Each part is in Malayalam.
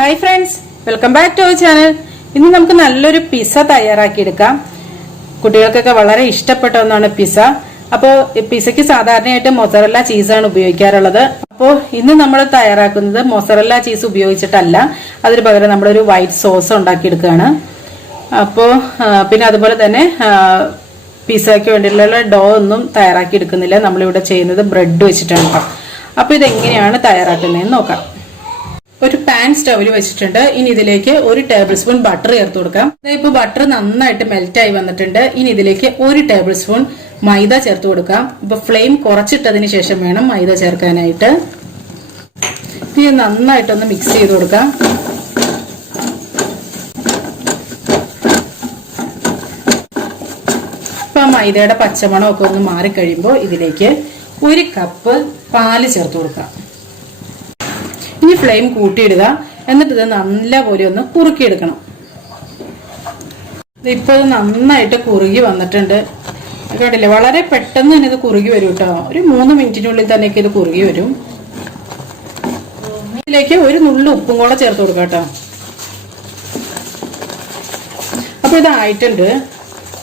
Hi friends, welcome back to our channel. ഇന്ന് നമുക്ക് നല്ലൊരു പിസ്സ തയ്യാറാക്കിയെടുക്കാം. കുട്ടികൾക്കൊക്കെ വളരെ ഇഷ്ടപ്പെട്ട ഒന്നാണ് പിസ്സ. അപ്പോൾ പിസ്സയ്ക്ക് സാധാരണയായിട്ട് മൊസറല്ല ചീസാണ് ഉപയോഗിക്കാറുള്ളത്. അപ്പോൾ ഇന്ന് നമ്മൾ തയ്യാറാക്കുന്നത് മൊസറല്ല ചീസ് ഉപയോഗിച്ചിട്ടല്ല, അതിന് പകരം നമ്മളൊരു വൈറ്റ് സോസ് ഉണ്ടാക്കിയെടുക്കുകയാണ്. അപ്പോൾ പിന്നെ അതുപോലെ തന്നെ പിസ്സയ്ക്ക് വേണ്ടിയിട്ടുള്ള ഡോ ഒന്നും തയ്യാറാക്കി എടുക്കുന്നില്ല. നമ്മളിവിടെ ചെയ്യുന്നത് ബ്രെഡ് വെച്ചിട്ടാണ് കേട്ടോ. അപ്പോൾ ഇതെങ്ങനെയാണ് തയ്യാറാക്കുന്നതെന്ന് നോക്കാം. ഒരു പാൻ സ്റ്റൗവിൽ വെച്ചിട്ടുണ്ട്. ഇനി ഇതിലേക്ക് 1 ടേബിൾ സ്പൂൺ ബട്ടർ ചേർത്ത് കൊടുക്കാം. ഇപ്പോൾ ബട്ടർ നന്നായിട്ട് മെൽറ്റായി വന്നിട്ടുണ്ട്. ഇനി ഇതിലേക്ക് 1 ടേബിൾ സ്പൂൺ മൈദ ചേർത്ത് കൊടുക്കാം. ഇപ്പൊ ഫ്ലെയിം കുറച്ചിട്ടതിന് ശേഷം വേണം മൈദ ചേർക്കാനായിട്ട്. ഇനി നന്നായിട്ടൊന്ന് മിക്സ് ചെയ്ത് കൊടുക്കാം. ഇപ്പൊ മൈദയുടെ പച്ചമണമൊക്കെ ഒന്ന് മാറിക്കഴിയുമ്പോൾ ഇതിലേക്ക് 1 കപ്പ് പാല് ചേർത്ത് കൊടുക്കാം. ഇനി ഫ്ലെയിം കൂട്ടിയിടുക. എന്നിട്ട് ഇത് നല്ലപോലെ ഒന്ന് കുറുക്കിയെടുക്കണം. ഇപ്പോൾ ഇത് നന്നായിട്ട് കുറുകി വന്നിട്ടുണ്ട്. കേട്ടില്ലേ, വളരെ പെട്ടെന്ന് തന്നെ ഇത് കുറുകി വരും കേട്ടോ. ഒരു 3 മിനിറ്റിനുള്ളിൽ തന്നെയൊക്കെ ഇത് കുറുകി വരും. ഇതിലേക്ക് 1 നുള്ളു ഉപ്പും കൂടെ ചേർത്ത് കൊടുക്കാം കേട്ടോ. അപ്പൊ ഇതായിട്ടുണ്ട്,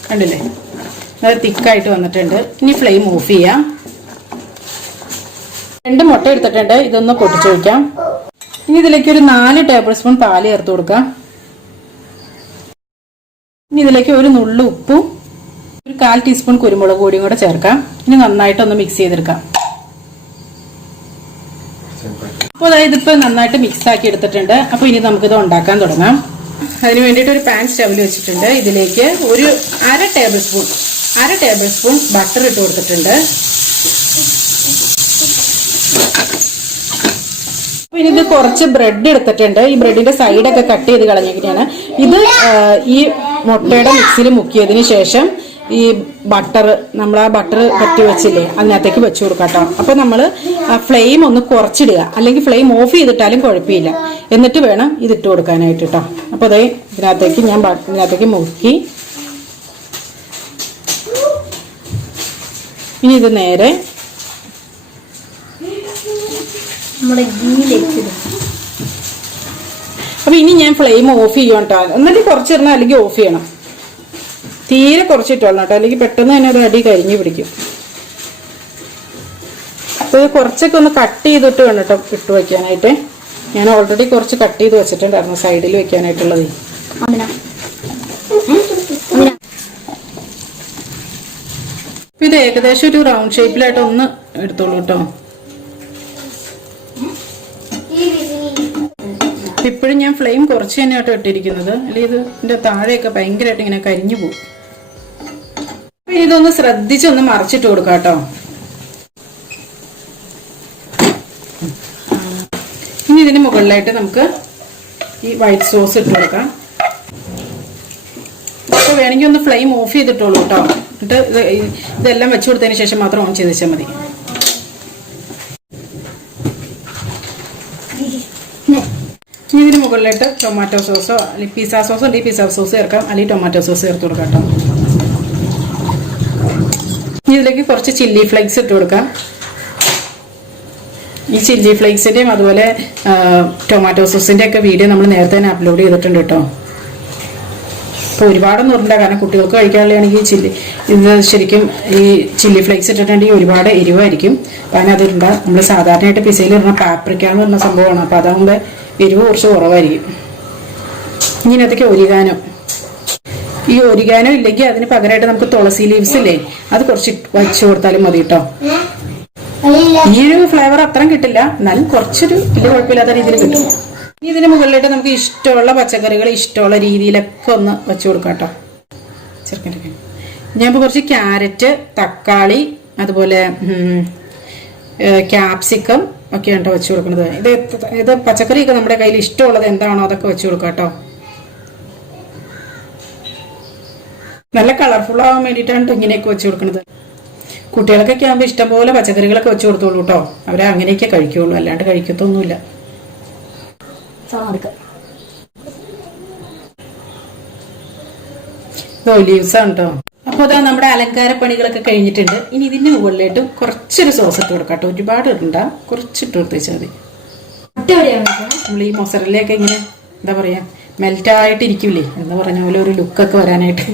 കണ്ടില്ലേ, അത് തിക്കായിട്ട് വന്നിട്ടുണ്ട്. ഇനി ഫ്ലെയിം ഓഫ് ചെയ്യാം. 2 മുട്ട എടുത്തിട്ടുണ്ട്, ഇതൊന്ന് പൊട്ടിച്ചു വയ്ക്കാം. ഇനി ഇതിലേക്ക് ഒരു 4 ടേബിൾ സ്പൂൺ പാല് ചേർത്ത് കൊടുക്കാം. ഇനി ഇതിലേക്ക് 1 നുള്ളു ഉപ്പും 1/4 ടീസ്പൂൺ കുരുമുളക് പൊടിയും കൂടെ ചേർക്കാം. ഇനി നന്നായിട്ടൊന്ന് മിക്സ് ചെയ്തെടുക്കാം. അപ്പോൾ അതായത് ഇപ്പൊ നന്നായിട്ട് മിക്സ് ആക്കി എടുത്തിട്ടുണ്ട്. അപ്പൊ ഇനി നമുക്കിത് ഉണ്ടാക്കാൻ തുടങ്ങാം. അതിന് വേണ്ടിയിട്ട് ഒരു പാൻ സ്റ്റൗവിൽ വെച്ചിട്ടുണ്ട്. ഇതിലേക്ക് ഒരു അര ടേബിൾ സ്പൂൺ ബട്ടർ ഇട്ട് കൊടുത്തിട്ടുണ്ട്. ഇനി ഇത് കുറച്ച് ബ്രെഡ് എടുത്തിട്ടുണ്ട്. ഈ ബ്രെഡിന്റെ സൈഡൊക്കെ കട്ട് ചെയ്ത് കളഞ്ഞിരിക്കുകയാണ്. ഇത് ഈ മുട്ടയുടെ മിക്സിയിൽ മുക്കിയതിന് ശേഷം ഈ നമ്മൾ ആ ബട്ടർ പറ്റി വെച്ചില്ലേ, അതിനകത്തേക്ക് വെച്ചു കൊടുക്കാം കേട്ടോ. അപ്പൊ നമ്മൾ ഫ്ലെയിം ഒന്ന് കുറച്ചിടുക, അല്ലെങ്കിൽ ഫ്ലെയിം ഓഫ് ചെയ്തിട്ടാലും കുഴപ്പമില്ല. എന്നിട്ട് വേണം ഇതിട്ട് കൊടുക്കാനായിട്ട് കേട്ടോ. അപ്പൊ അതേ ഇതിനകത്തേക്ക് മുക്കി ഇനി ഇത് നേരെ അപ്പൊ ഇനി ഞാൻ ഫ്ലെയിം ഓഫ് ചെയ്യും കേട്ടോ. എന്നിട്ട് കുറച്ചിടണം, അല്ലെങ്കിൽ ഓഫ് ചെയ്യണം. തീരെ കുറച്ചിട്ടോളണം കേട്ടോ, അല്ലെങ്കിൽ പെട്ടെന്ന് തന്നെ ഒരു അടി കരിഞ്ഞു പിടിക്കും. അപ്പൊ ഇത് കുറച്ചൊക്കെ ഒന്ന് കട്ട് ചെയ്തിട്ട് വേണം കേട്ടോ ഇട്ട് വെക്കാനായിട്ട്. ഞാൻ ഓൾറെഡി കുറച്ച് കട്ട് ചെയ്ത് വെച്ചിട്ടുണ്ടായിരുന്നു സൈഡിൽ വെക്കാനായിട്ടുള്ളത്. ഇത് ഏകദേശം ഒരു റൗണ്ട് ഷേപ്പിലായിട്ട് ഒന്ന് എടുത്തോളൂ കേട്ടോ. ഇപ്പോഴും ഞാൻ ഫ്ലെയിം കുറച്ച് തന്നെ ആട്ടോ ഇട്ടിരിക്കുന്നത്, അല്ലെങ്കിൽ ഇതിന്റെ താഴെയൊക്കെ ഭയങ്കരമായിട്ട് ഇങ്ങനെ കരിഞ്ഞു പോകും. ഇതൊന്ന് ശ്രദ്ധിച്ചൊന്ന് മറിച്ചിട്ട് കൊടുക്കാം കേട്ടോ. ഇനി ഇതിന് മുകളിലായിട്ട് നമുക്ക് ഈ വൈറ്റ് സോസ് ഇട്ട് കൊടുക്കാം. അപ്പൊ വേണമെങ്കിൽ ഒന്ന് ഫ്ലെയിം ഓഫ് ചെയ്തിട്ടോളൂ കേട്ടോ. എന്നിട്ട് ഇതെല്ലാം വെച്ചു കൊടുത്തതിന് ശേഷം മാത്രം ഓൺ ചെയ്ത് വെച്ചാൽ മതി. ഇതിന് മുകളിലായിട്ട് ടൊമാറ്റോ സോസോ അല്ലെങ്കിൽ പിസ്സ സോസോ ഉണ്ടെങ്കിൽ പിസ്സ സോസ് ചേർക്കാം, അല്ലെങ്കിൽ ടൊമാറ്റോ സോസ് ചേർത്ത് കൊടുക്കാം കേട്ടോ. ഇതിലേക്ക് കുറച്ച് ചില്ലി ഫ്ലേക്സ് ഇട്ട് കൊടുക്കാം. ഈ ചില്ലി ഫ്ലേക്സിന്റെയും അതുപോലെ ടൊമാറ്റോ സോസിന്റെ ഒക്കെ വീഡിയോ നമ്മൾ നേരത്തെ തന്നെ അപ്ലോഡ് ചെയ്തിട്ടുണ്ട് കേട്ടോ. അപ്പോൾ ഒരുപാടൊന്നും ഉരുണ്ട, കാരണം കുട്ടികൾക്ക് കഴിക്കാനുള്ളതാണെങ്കിൽ ഇത് ശരിക്കും ഈ ചില്ലി ഫ്ലേക്സ് ഇട്ടിട്ടുണ്ടെങ്കിൽ ഒരുപാട് എരിവായിരിക്കും. അപ്പം അതിനകത്തിരുണ്ട നമ്മൾ സാധാരണയായിട്ട് പിസയിൽ ഇടുന്ന പാപ്രിക്ക എന്ന് പറഞ്ഞ സംഭവമാണ്. അപ്പോൾ അതാകുമ്പോൾ എരിവ് കുറച്ച് കുറവായിരിക്കും. ഇങ്ങനത്തൊക്കെ ഈ ഒരിഗാനോ ഇല്ലെങ്കിൽ അതിന് പകരമായിട്ട് നമുക്ക് തുളസി ലീവ്സ് ഇല്ലേ, അത് കുറച്ച് വച്ചു കൊടുത്താലും മതി കേട്ടോ. ഈ ഒരു ഫ്ലേവർ അത്രയും കിട്ടില്ല, എന്നാലും കുറച്ചൊരു വലിയ കുഴപ്പമില്ലാത്ത രീതിയിൽ കിട്ടും. ഇനി ഇതിന് മുകളിലായിട്ട് നമുക്ക് ഇഷ്ടമുള്ള പച്ചക്കറികൾ ഇഷ്ടമുള്ള രീതിയിലൊക്കെ ഒന്ന് വെച്ചു കൊടുക്കാം കേട്ടോ. ചെറുക്കൻ്റെ ഞാൻ ഇപ്പോൾ കുറച്ച് ക്യാരറ്റ്, തക്കാളി, അതുപോലെ ക്യാപ്സിക്കം ഒക്കെയാണ് കേട്ടോ വെച്ചു കൊടുക്കുന്നത്. ഇത് പച്ചക്കറിയൊക്കെ നമ്മുടെ കയ്യിൽ ഇഷ്ടമുള്ളത് എന്താണോ അതൊക്കെ വെച്ചു കൊടുക്കാം കേട്ടോ. നല്ല കളർഫുൾ ആവാൻ വേണ്ടിയിട്ടാണ് ഇങ്ങനെയൊക്കെ വെച്ചു കൊടുക്കുന്നത്. കുട്ടികൾക്കൊക്കെ ആകുമ്പോൾ ഇഷ്ടംപോലെ പച്ചക്കറികളൊക്കെ വെച്ചു കൊടുത്തോളൂ കേട്ടോ. അവരെ അങ്ങനെയൊക്കെ കഴിക്കുള്ളൂ, അല്ലാണ്ട് കഴിക്കത്തൊന്നുമില്ല. ഒലീവ്സ് ആണ് കേട്ടോ. അപ്പോൾ അതാ നമ്മുടെ അലങ്കാര പണികളൊക്കെ കഴിഞ്ഞിട്ടുണ്ട്. ഇനി ഇതിന്റെ മുകളിലായിട്ട് കുറച്ചൊരു സോസ് ഇട്ട് കൊടുക്കാം കേട്ടോ. ഒരുപാട് ഇടണ്ട, കുറച്ചിട്ട് കൊടുത്തേച്ചാൽ മതി. നമ്മൾ ഈ മൊസറല്ലയൊക്കെ ഇങ്ങനെ എന്താ പറയാ മെൽറ്റായിട്ടിരിക്കില്ലേ എന്ന് പറഞ്ഞ പോലെ ഒരു ലുക്കൊക്കെ വരാനായിട്ട്.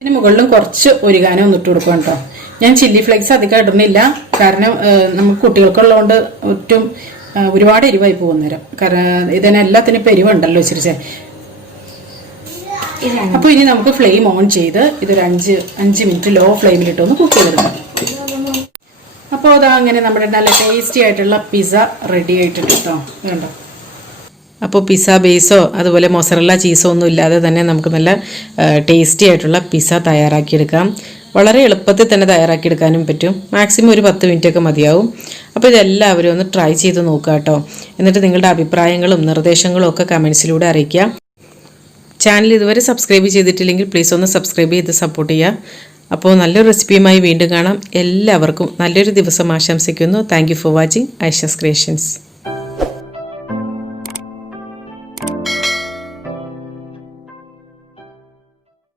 ഇതിന് മുകളിലും കുറച്ച് ഒരിഗാനോ ഒന്ന് ഇട്ട് കൊടുക്കാം കേട്ടോ. ഞാൻ ചില്ലി ഫ്ലേക്സ് അധികം ഇടുന്നില്ല, കാരണം നമുക്ക് കുട്ടികൾക്കുള്ളതുകൊണ്ട് ഒട്ടും ഒരുപാട് എരിവായി പോകുന്നേരം. കാരണം ഇതിനെല്ലാത്തിനും ഇപ്പം എരിവുണ്ടല്ലോ ചിരിച്ചേ. അപ്പോൾ ഇനി നമുക്ക് ഫ്ലെയിം ഓൺ ചെയ്ത് ഇതൊരു 5 മിനിറ്റ് ലോ ഫ്ലെയിമിലിട്ടൊന്ന് കുക്ക് ചെയ്തെടുക്കാം. അപ്പോൾ അതാ അങ്ങനെ നമ്മുടെ നല്ല ടേസ്റ്റി ആയിട്ടുള്ള പിസ്സ റെഡി ആയിട്ടുണ്ട് കേട്ടോ. വേണ്ടോ? അപ്പോൾ പിസ്സ ബേസോ അതുപോലെ മൊസറല്ല ചീസോ ഒന്നും ഇല്ലാതെ തന്നെ നമുക്ക് നല്ല ടേസ്റ്റി ആയിട്ടുള്ള പിസ്സ തയ്യാറാക്കിയെടുക്കാം. വളരെ എളുപ്പത്തിൽ തന്നെ തയ്യാറാക്കിയെടുക്കാനും പറ്റും. മാക്സിമം ഒരു 10 മിനിറ്റൊക്കെ മതിയാവും. അപ്പോൾ ഇതെല്ലാവരും ഒന്ന് ട്രൈ ചെയ്ത് നോക്കുക കേട്ടോ. എന്നിട്ട് നിങ്ങളുടെ അഭിപ്രായങ്ങളും നിർദ്ദേശങ്ങളും ഒക്കെ കമൻസിലൂടെ അറിയിക്കുക. ചാനൽ ഇതുവരെ സബ്സ്ക്രൈബ് ചെയ്തിട്ടില്ലെങ്കിൽ പ്ലീസ് ഒന്ന് സബ്സ്ക്രൈബ് ചെയ്ത് സപ്പോർട്ട് ചെയ്യുക. അപ്പോൾ നല്ലൊരു റെസിപ്പിയുമായി വീണ്ടും കാണാം. എല്ലാവർക്കും നല്ലൊരു ദിവസം ആശംസിക്കുന്നു. Thank you for watching Aisha's creations.